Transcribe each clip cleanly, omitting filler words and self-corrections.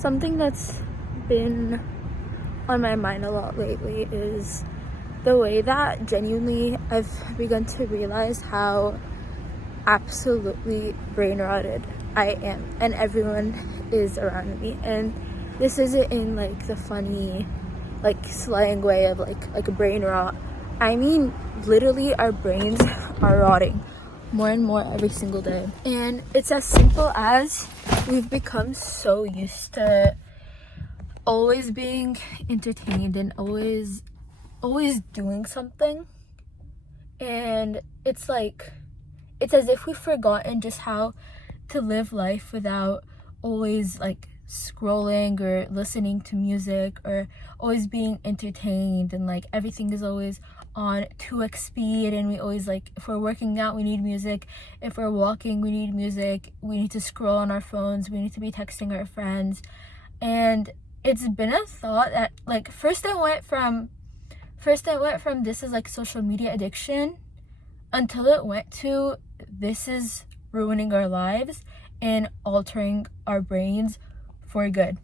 Something that's been on my mind a lot lately is the way that genuinely I've begun to realize how absolutely brain rotted I am and everyone is around me. And this isn't in like the funny like slang way of like a brain rot. I mean literally our brains are rotting more and more every single day. And it's as simple as we've become so used to always being entertained and always doing something, and it's as if we've forgotten just how to live life without always like scrolling or listening to music or always being entertained, and like everything is always on 2x speed, and we always like, if we're working out we need music, if we're walking we need music, we need to scroll on our phones, we need to be texting our friends. And it's been a thought that like first it went from this is like social media addiction, until it went to this is ruining our lives and altering our brains for good.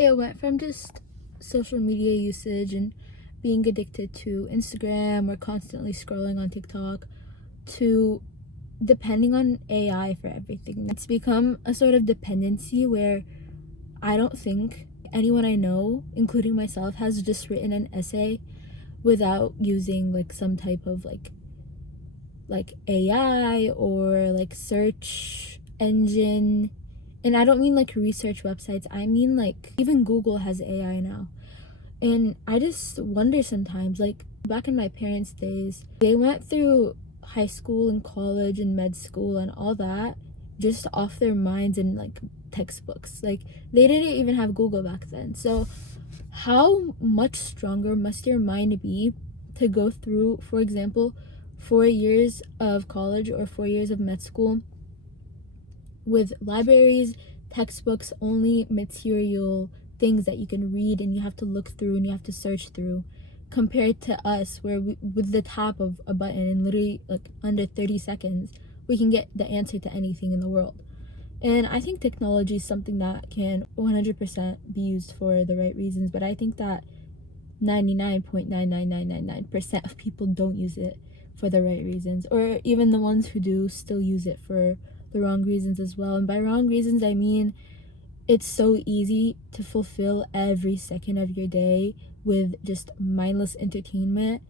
It went from just social media usage and being addicted to Instagram or constantly scrolling on TikTok to depending on AI for everything. It's become a sort of dependency where I don't think anyone I know, including myself, has just written an essay without using like some type of like AI or like search engine. And I don't mean like research websites, I mean like even Google has AI now. And I just wonder sometimes, like back in my parents' days, they went through high school and college and med school and all that just off their minds and like textbooks. Like they didn't even have Google back then. So how much stronger must your mind be to go through, for example, 4 years of college or 4 years of med school with libraries, textbooks, only material things that you can read and you have to look through and you have to search through, compared to us where we, with the tap of a button and literally like under 30 seconds we can get the answer to anything in the world. And I think technology is something that can 100% be used for the right reasons, but I think that 99.99999% of people don't use it for the right reasons, or even the ones who do still use it for the wrong reasons as well. And by wrong reasons I mean it's so easy to fulfill every second of your day with just mindless entertainment.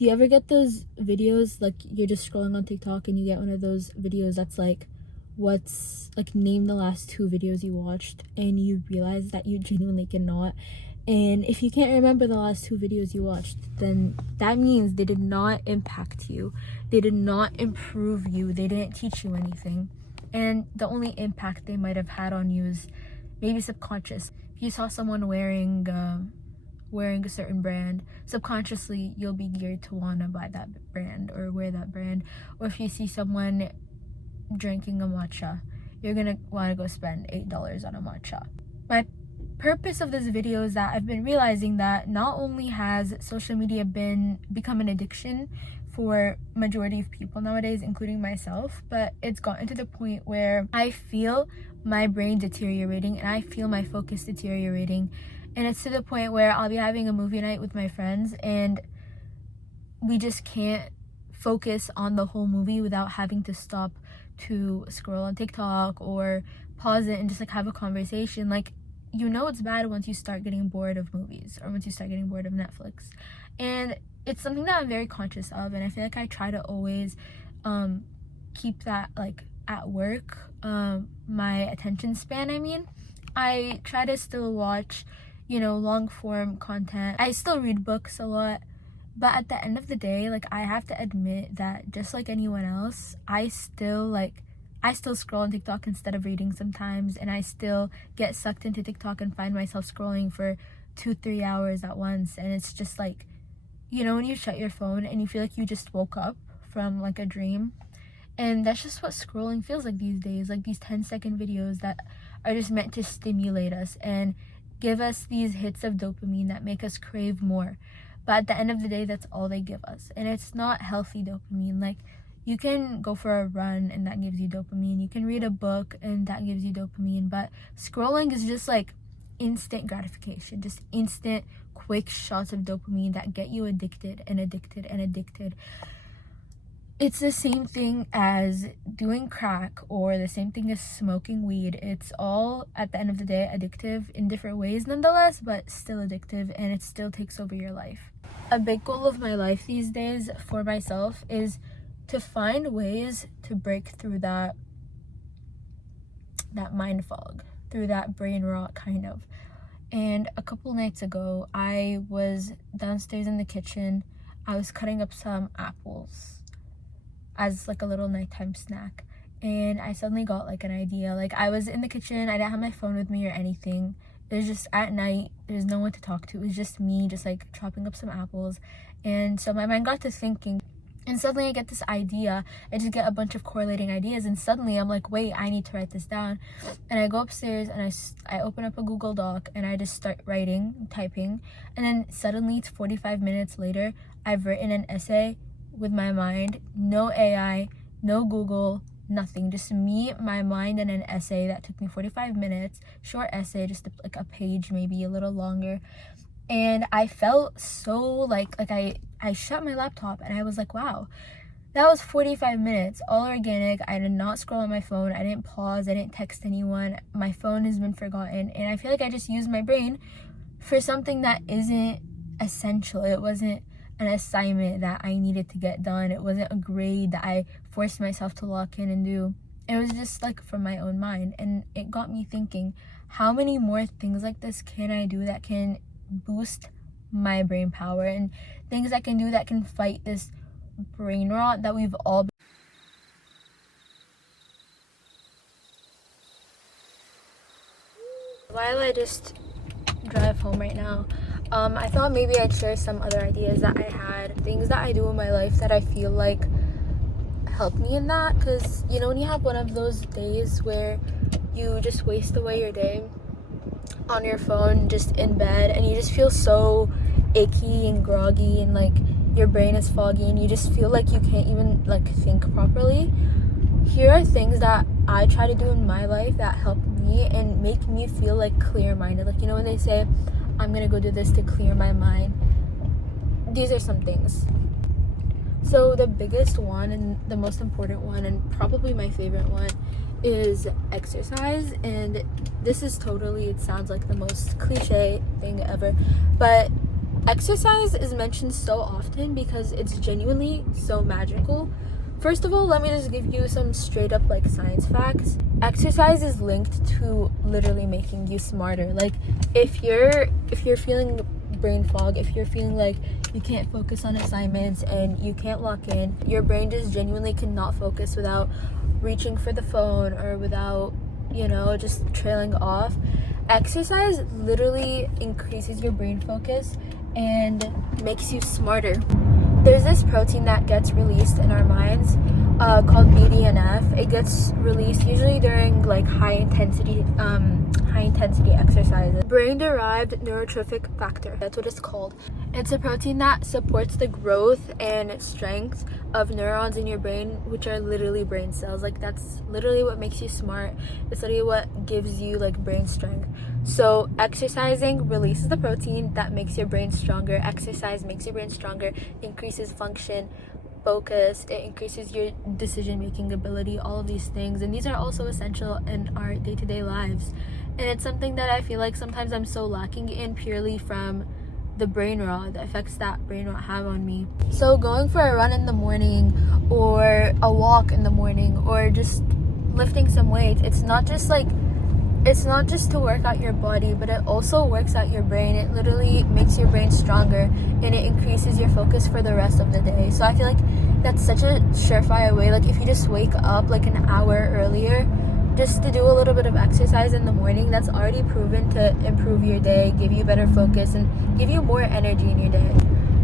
Do you ever get those videos, like you're just scrolling on TikTok and you get one of those videos that's like, what's like, name the last 2 videos you watched, and you realize that you genuinely cannot. And if you can't remember the last 2 videos you watched, then that means they did not impact you, they did not improve you, they didn't teach you anything. And the only impact they might have had on you is maybe subconscious. If you saw someone wearing a certain brand, subconsciously you'll be geared to want to buy that brand or wear that brand. Or if you see someone drinking a matcha, you're gonna want to go spend $8 on a matcha. My purpose of this video is that I've been realizing that not only has social media become an addiction for majority of people nowadays, including myself, but it's gotten to the point where I feel my brain deteriorating and I feel my focus deteriorating. And it's to the point where I'll be having a movie night with my friends and we just can't focus on the whole movie without having to stop to scroll on TikTok or pause it and just like have a conversation. Like, you know, it's bad once you start getting bored of movies or once you start getting bored of Netflix. And it's something that I'm very conscious of, and I feel like I try to always keep that like at work, my attention span. I try to still watch, you know, long form content. I still read books a lot, but at the end of the day, like, I have to admit that just like anyone else, I still scroll on TikTok instead of reading sometimes, and I still get sucked into TikTok and find myself scrolling for 2-3 hours at once, and it's just like, you know, when you shut your phone and you feel like you just woke up from like a dream. And that's just what scrolling feels like these days, like these 10-second videos that are just meant to stimulate us and give us these hits of dopamine that make us crave more. But at the end of the day, that's all they give us, and it's not healthy dopamine. Like, you can go for a run and that gives you dopamine, you can read a book and that gives you dopamine, but scrolling is just like instant gratification, just instant quick shots of dopamine that get you addicted and addicted and addicted. It's the same thing as doing crack or the same thing as smoking weed. It's all, at the end of the day, addictive in different ways nonetheless, but still addictive, and it still takes over your life. A big goal of my life these days for myself is to find ways to break through that mind fog, through that brain rot kind of. And a couple nights ago, I was downstairs in the kitchen. I was cutting up some apples as like a little nighttime snack, and I suddenly got like an idea. Like, I was in the kitchen, I didn't have my phone with me or anything. It was just at night, there's no one to talk to. It was just me, just like chopping up some apples. And so my mind got to thinking, and suddenly I get this idea. I just get a bunch of correlating ideas, and suddenly I'm like, wait, I need to write this down. And I go upstairs and I open up a Google Doc and I just start writing, typing, and then suddenly it's 45 minutes later, I've written an essay with my mind. No AI, no Google, nothing, just me, my mind, and an essay that took me 45 minutes. Short essay, just like a page, maybe a little longer. And I felt so like I shut my laptop and I was like, wow, that was 45 minutes, all organic. I did not scroll on my phone, I didn't pause, I didn't text anyone, my phone has been forgotten, and I feel like I just used my brain for something that isn't essential. It wasn't an assignment that I needed to get done. It wasn't a grade that I forced myself to lock in and do. It was just like from my own mind, and it got me thinking, how many more things like this can I do that can boost my brain power, and things I can do that can fight this brain rot that we've all been. While I just drive home right now, I thought maybe I'd share some other ideas that I had, things that I do in my life that I feel like help me in that. Because, you know, when you have one of those days where you just waste away your day on your phone, just in bed, and you just feel so icky and groggy, and like your brain is foggy, and you just feel like you can't even like think properly, here are things that I try to do in my life that help me and make me feel like clear-minded. Like, you know, when they say, I'm gonna go do this to clear my mind, these are some things. So the biggest one and the most important one, and probably my favorite one, is exercise. And this is totally, it sounds like the most cliche thing ever, but exercise is mentioned so often because it's genuinely so magical. First of all, let me just give you some straight up like science facts. Exercise is linked to literally making you smarter. Like, if you're feeling brain fog, if you're feeling like you can't focus on assignments and you can't lock in, your brain just genuinely cannot focus without reaching for the phone or without, you know, just trailing off. Exercise literally increases your brain focus and makes you smarter. There's this protein that gets released in our minds called BDNF. It gets released usually during like high intensity exercises. Brain derived neurotrophic factor, that's what it's called. It's a protein that supports the growth and strength of neurons in your brain, which are literally brain cells. Like, that's literally what makes you smart. It's literally what gives you like brain strength. So exercising releases the protein that makes your brain stronger. Exercise makes your brain stronger, increases function, focus, it increases your decision-making ability, all of these things. And these are also essential in our day-to-day lives. And it's something that I feel like sometimes I'm so lacking in purely from the brain rot, the effects that brain rot have on me. So going for a run in the morning, or a walk in the morning, or just lifting some weights, it's not just to work out your body, but it also works out your brain. It literally makes your brain stronger, and it increases your focus for the rest of the day. So I feel like that's such a surefire way. Like, if you just wake up like an hour earlier, just to do a little bit of exercise in the morning, that's already proven to improve your day, give you better focus, and give you more energy in your day.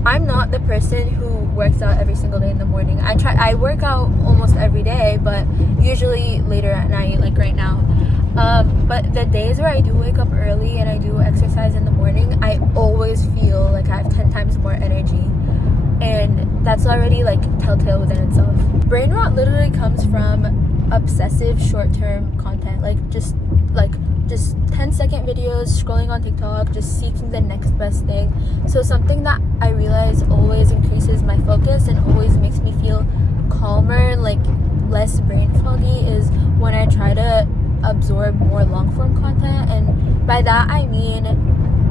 I'm not the person who works out every single day in the morning. I work out almost every day, but usually later at night, like right now. But the days where I do wake up early and I do exercise in the morning, I always feel like I have 10 times more energy. And that's already like telltale within itself. Brain rot literally comes from obsessive short-term content, like just 10-second videos, scrolling on TikTok, just seeking the next best thing. So something that I realize always increases my focus and always makes me feel calmer, like less brain foggy, is when I try to absorb more long-form content. And by that I mean,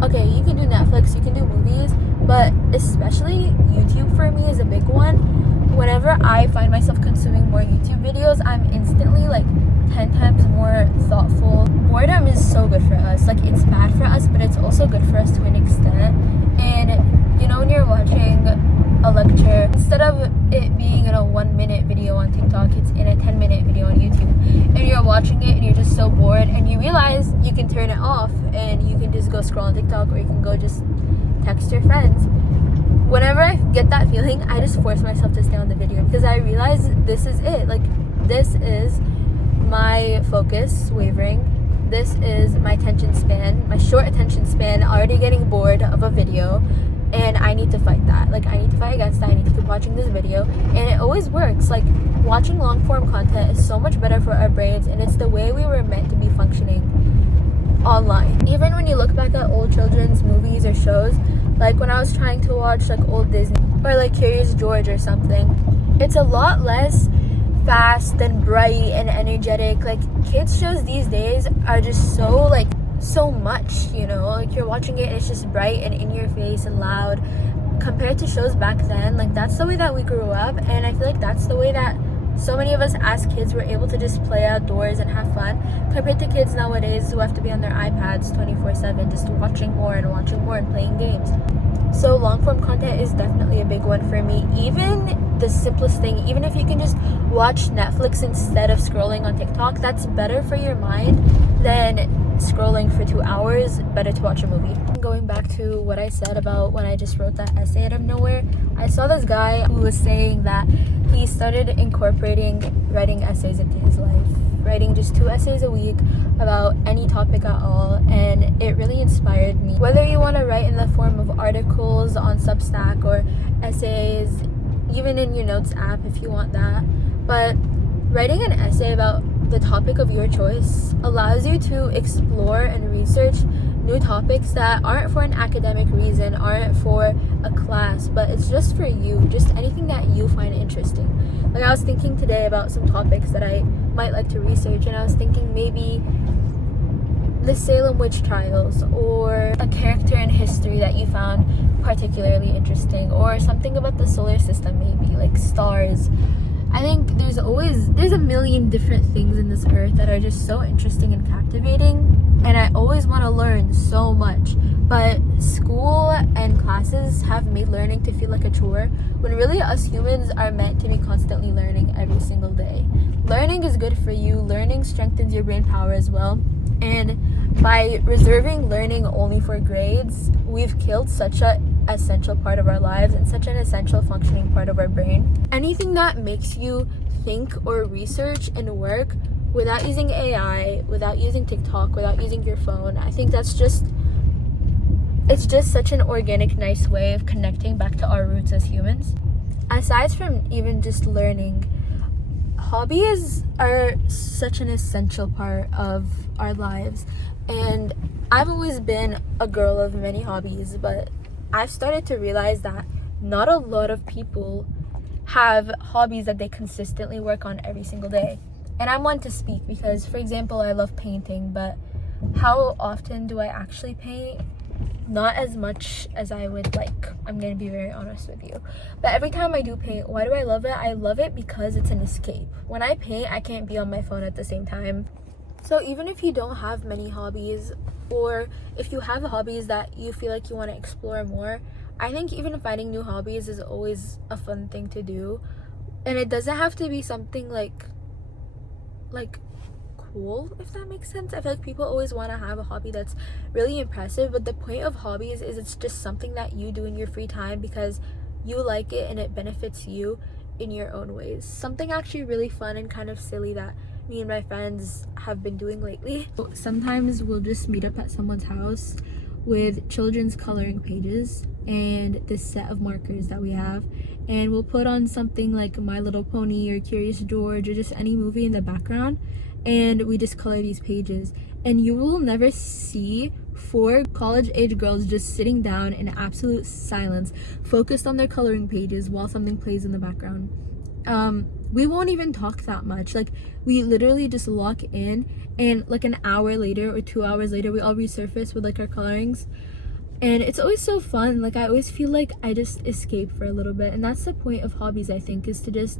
okay, you can do Netflix, you can do movies, but especially YouTube for me is a big one. Whenever I find myself consuming more YouTube videos, I'm instantly like 10 times more thoughtful. Boredom is so good for us. Like, it's bad for us, but it's also good for us to an extent. And you know, when you're watching a lecture, instead of it being in a 1-minute video on TikTok, it's in a 10-minute video on YouTube, and you're watching it and you're just so bored, and you realize you can turn it off and you can just go scroll on TikTok, or you can go just text your friends. Whenever I get that feeling, I just force myself to stay on the video, because I realize this is it. Like, this is my focus wavering. This is my attention span, my short attention span, already getting bored of a video, and I need to fight that. Like, I need to fight against that. I need to keep watching this video, and it always works. Like, watching long form content is so much better for our brains, and it's the way we were meant to be functioning online. Even when you look back at old children's movies or shows, like when I was trying to watch like old Disney or like Curious George or something, it's a lot less fast and bright and energetic. Like, kids shows these days are just so much, you know, like you're watching it and it's just bright and in your face and loud, compared to shows back then. Like, that's the way that we grew up, and I feel like that's the way that so many of us as kids were able to just play outdoors and have fun, compared to kids nowadays who have to be on their iPads 24/7 just watching more and playing games. So long form content is definitely a big one for me. Even the simplest thing, even if you can just watch Netflix instead of scrolling on TikTok, that's better for your mind than scrolling for 2 hours. Better to watch a movie. Going back to what I said about when I just wrote that essay out of nowhere, I saw this guy who was saying that he started incorporating writing essays into his life, writing just 2 essays a week about any topic at all, and it really inspired me. Whether you want to write in the form of articles on Substack or essays, even in your notes app if you want that, but writing an essay about the topic of your choice allows you to explore and research new topics that aren't for an academic reason, aren't for a class, but it's just for you, just anything that you find interesting. Like, I was thinking today about some topics that I might like to research, and I was thinking maybe the Salem witch trials, or a character in history that you found particularly interesting, or something about the solar system, maybe like stars. I think there's a million different things in this earth that are just so interesting and captivating, and I always want to learn so much. But school and classes have made learning to feel like a chore, when really us humans are meant to be constantly learning every single day. Learning is good for you. Learning strengthens your brain power as well. And by reserving learning only for grades, we've killed such an essential part of our lives and such an essential functioning part of our brain. Anything that makes you think or research and work without using AI, without using TikTok, without using your phone, I think it's just such an organic, nice way of connecting back to our roots as humans. Aside from even just learning, hobbies are such an essential part of our lives, and I've always been a girl of many hobbies, but I've started to realize that not a lot of people have hobbies that they consistently work on every single day. And I'm one to speak because, for example, I love painting, but how often do I actually paint? Not as much as I would like. I'm gonna be very honest with you. But every time I do paint, why do I love it? I love it because it's an escape. When I paint, I can't be on my phone at the same time. So even if you don't have many hobbies, or if you have hobbies that you feel like you want to explore more, I think even finding new hobbies is always a fun thing to do. And it doesn't have to be something like cool, if that makes sense. I feel like people always want to have a hobby that's really impressive, but the point of hobbies is it's just something that you do in your free time because you like it and it benefits you in your own ways. Something actually really fun and kind of silly that me and my friends have been doing lately. Sometimes we'll just meet up at someone's house with children's coloring pages and this set of markers that we have, and we'll put on something like My Little Pony or Curious George or just any movie in the background, and we just color these pages. And you will never see 4 college age girls just sitting down in absolute silence focused on their coloring pages while something plays in the background. We won't even talk that much. Like, we literally just lock in, and like an hour later or 2 hours later we all resurface with like our colorings, and it's always so fun. Like, I always feel like I just escape for a little bit, and that's the point of hobbies, I think, is to just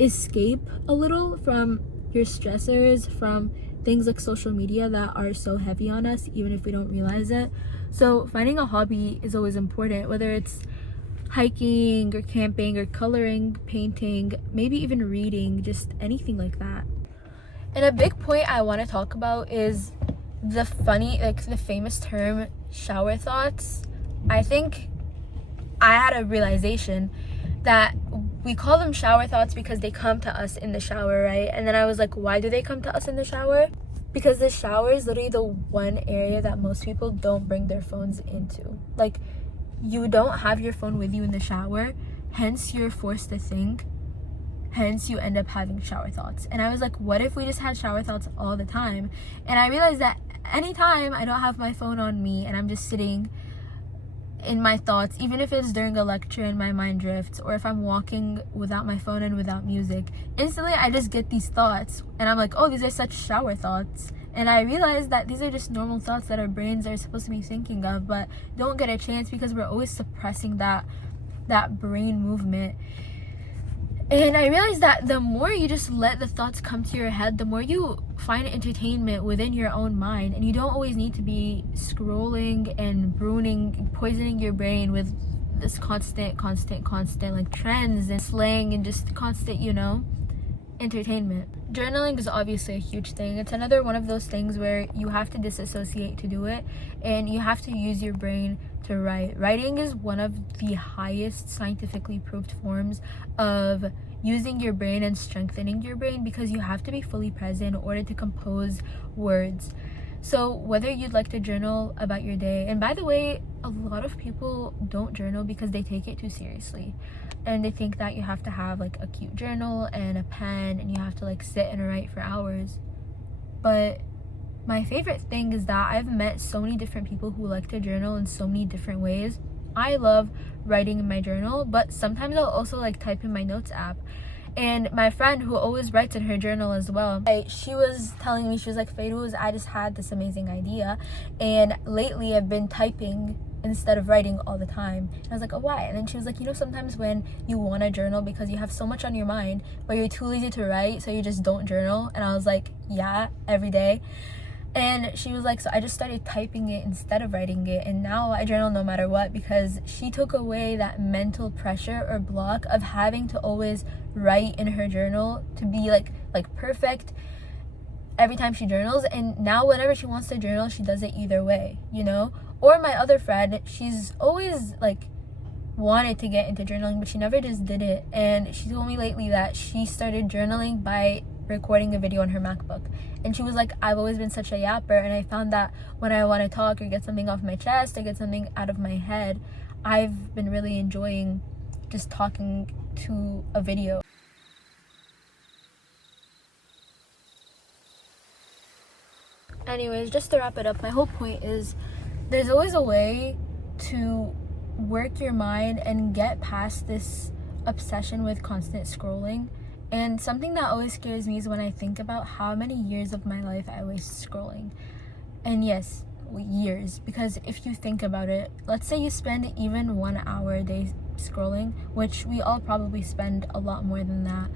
escape a little from your stressors, from things like social media that are so heavy on us even if we don't realize it. So finding a hobby is always important, whether it's hiking or camping or coloring, painting, maybe even reading, just anything like that. And a big point I want to talk about is the famous term shower thoughts. I think I had a realization that we call them shower thoughts because they come to us in the shower, right? And then I was like, why do they come to us in the shower? Because the shower is literally the one area that most people don't bring their phones into. Like, you don't have your phone with you in the shower, hence you're forced to think, hence you end up having shower thoughts. And I was like, what if we just had shower thoughts all the time? And I realized that anytime I don't have my phone on me and I'm just sitting in my thoughts, even if it's during a lecture and my mind drifts, or if I'm walking without my phone and without music, instantly I just get these thoughts and I'm like, oh, these are such shower thoughts. And I realized that these are just normal thoughts that our brains are supposed to be thinking of, but don't get a chance because we're always suppressing that brain movement. And I realized that the more you just let the thoughts come to your head, the more you find entertainment within your own mind. And you don't always need to be scrolling and poisoning your brain with this constant like trends and slang and just constant, entertainment. Journaling is obviously a huge thing. It's another one of those things where you have to disassociate to do it, and you have to use your brain to write. Writing is one of the highest scientifically proved forms of using your brain and strengthening your brain, because you have to be fully present in order to compose words. So whether you'd like to journal about your day, and by the way, a lot of people don't journal because they take it too seriously, and they think that you have to have like a cute journal and a pen and you have to like sit and write for hours. But my favorite thing is that I've met so many different people who like to journal in so many different ways. I love writing in my journal, but sometimes I'll also like type in my notes app. And my friend who always writes in her journal as well, she was telling me, she was like, Fayrouz, I just had this amazing idea, and lately I've been typing instead of writing all the time. And I was like, oh, why? And then she was like, sometimes when you want to journal because you have so much on your mind, but you're too lazy to write, so you just don't journal. And I was like, yeah, every day. And she was like, so I just started typing it instead of writing it, and now I journal no matter what, because she took away that mental pressure or block of having to always write in her journal to be like perfect every time she journals. And now whenever she wants to journal, she does it either way, Or my other friend, she's always like wanted to get into journaling, but she never just did it. And she told me lately that she started journaling by recording a video on her MacBook. And she was like, I've always been such a yapper, and I found that when I want to talk or get something off my chest or get something out of my head, I've been really enjoying just talking to a video. Anyways, just to wrap it up, my whole point is there's always a way to work your mind and get past this obsession with constant scrolling. And something that always scares me is when I think about how many years of my life I waste scrolling. And yes, years, because if you think about it, let's say you spend even 1 hour a day scrolling, which we all probably spend a lot more than that.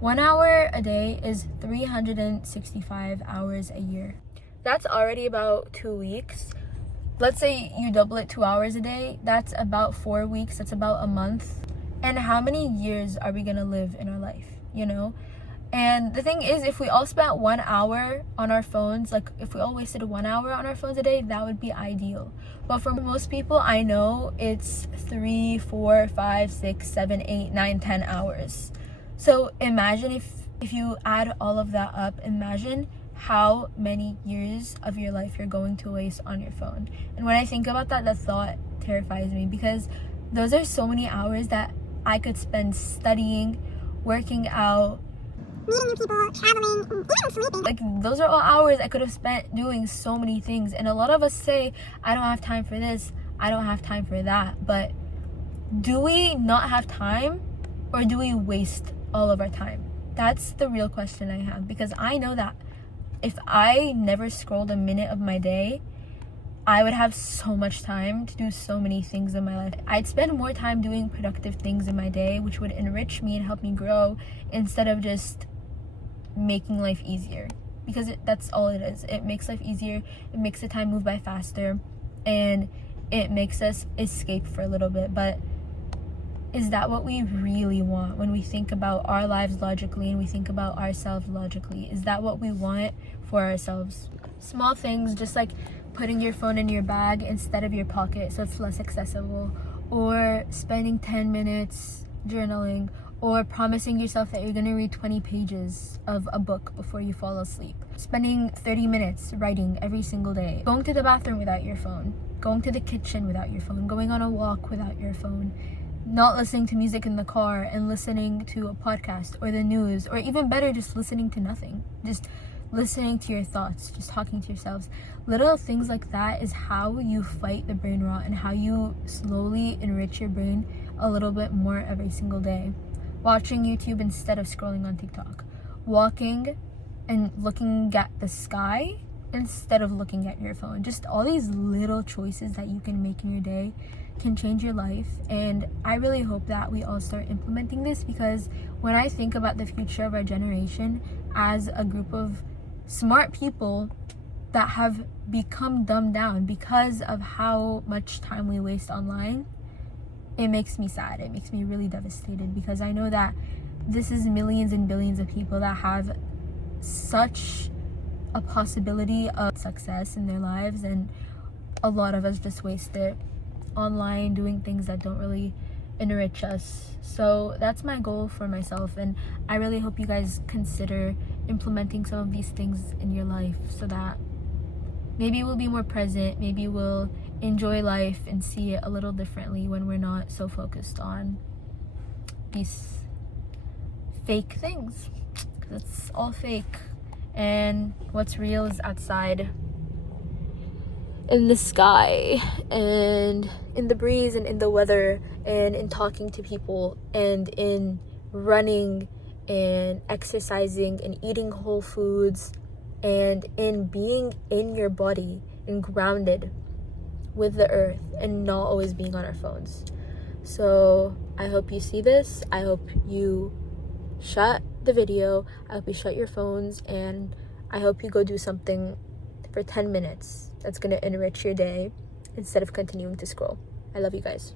1 hour a day is 365 hours a year. That's already about 2 weeks. Let's say you double it 2 hours a day, that's about 4 weeks, that's about a month. And how many years are we gonna live in our life, And the thing is, if we all spent 1 hour on our phones, like if we all wasted 1 hour on our phones a day, that would be ideal. But for most people I know, it's 3, 4, 5, 6, 7, 8, 9, 10 hours. So imagine if you add all of that up, imagine how many years of your life you're going to waste on your phone. And when I think about that, the thought terrifies me, because those are so many hours that I could spend studying, working out, meeting new people, traveling, even sleeping. Like, those are all hours I could have spent doing so many things. And a lot of us say, I don't have time for this, I don't have time for that. But do we not have time, or do we waste all of our time? That's the real question I have, because I know that if I never scrolled a minute of my day, I would have so much time to do so many things in my life. I'd spend more time doing productive things in my day, which would enrich me and help me grow, instead of just making life easier. Because that's all it is. It makes life easier, it makes the time move by faster, and it makes us escape for a little bit. But is that what we really want when we think about our lives logically and we think about ourselves logically? Is that what we want for ourselves? Small things, just like putting your phone in your bag instead of your pocket so it's less accessible, or spending 10 minutes journaling, or promising yourself that you're going to read 20 pages of a book before you fall asleep, spending 30 minutes writing every single day, going to the bathroom without your phone, going to the kitchen without your phone, going on a walk without your phone, not listening to music in the car and listening to a podcast or the news, or even better, just listening to nothing, just listening to your thoughts, just talking to yourselves. Little things like that is how you fight the brain rot, and how you slowly enrich your brain a little bit more every single day. Watching YouTube instead of scrolling on TikTok, walking and looking at the sky instead of looking at your phone. Just all these little choices that you can make in your day can change your life. And I really hope that we all start implementing this, because when I think about the future of our generation as a group of smart people that have become dumbed down because of how much time we waste online, it makes me sad. It makes me really devastated, because I know that this is millions and billions of people that have such a possibility of success in their lives, and a lot of us just waste it online doing things that don't really enrich us. So that's my goal for myself, and I really hope you guys consider implementing some of these things in your life, so that maybe we'll be more present, maybe we'll enjoy life and see it a little differently when we're not so focused on these fake things, because it's all fake, and what's real is outside in the sky and in the breeze and in the weather and in talking to people and in running and exercising and eating whole foods and in being in your body and grounded with the earth, and not always being on our phones. So I hope you see this. I hope you shut the video. I hope you shut your phones, and I hope you go do something for 10 minutes that's going to enrich your day instead of continuing to scroll. I love you guys.